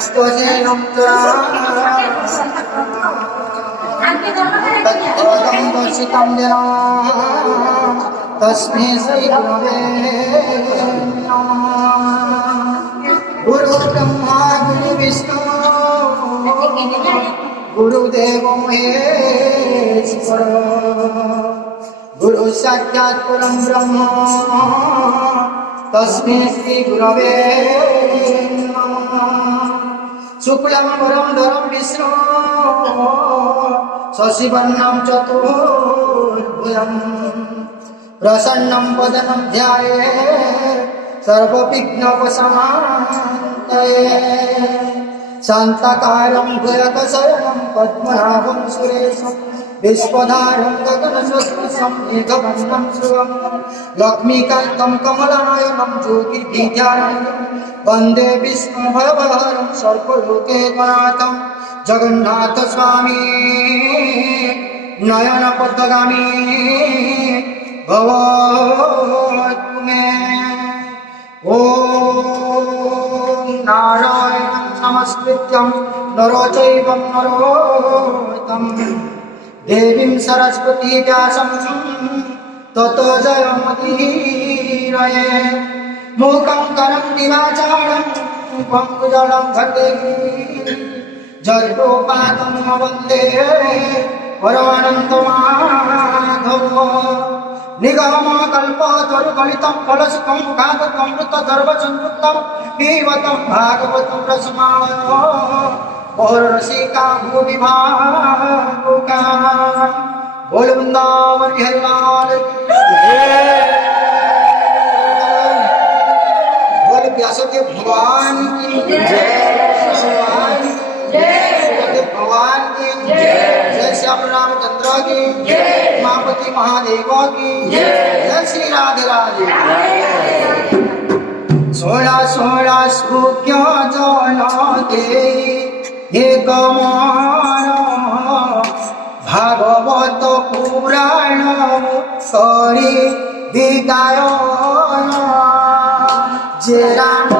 भक्तजनं तत्पदं दर्शितं जना तस्मै श्री गुरवे नमः। गुरु ब्रह्मा गुरु विष्णु गुरुदेवो महेश्वर गुरु साक्षात् परं ब्रह्म तस्मै श्री गुरवे नमः। शुक्लं वरदं विष्णु शशिवर्णं चतुर्भुजं प्रसन्नं वदनं ध्यायेत् सर्वविघ्नोपशान्तये। शान्ताकारं भूयतशयनं पद्मनाभं सुरेशं विश्वधारं गगनसदृशं मेघवर्णं शुभं लक्ष्मीकान्तं कमलनयनं योगिभिध्यानन्दं वन्दे विष्णुभवहरं सर्वलोकैकनाथं जगन्नाथ स्वामी नयनपद्मगामी भवतु मे। ॐ नारायणं नमस्कृत्यं नरो चैव नरोत्तमं देवीं सरस्वती व्यासं ततो जयमुदीरये। मूकं करोति वाचालं पङ्कजलं घटेति जयगोपालं वन्दे परमानन्दमाधव। निगमकल्पतरुगलितं फलसुखं मुखादमृतगर्भसंयुक्तं पिबतं भागवतं रसमालय बहुरसिका भूमि भावुका। बोल वृंदावन बिहारी लाल की बोल व्यासदेव भगवान की भगवान की जय श्याम रामचंद्र की उमापति महादेव की जय श्री राधे राधे। सोळा सोळा सुख्य जन दे हे गमन भागवत पुराण करी विगायन जे राम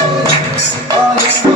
हरि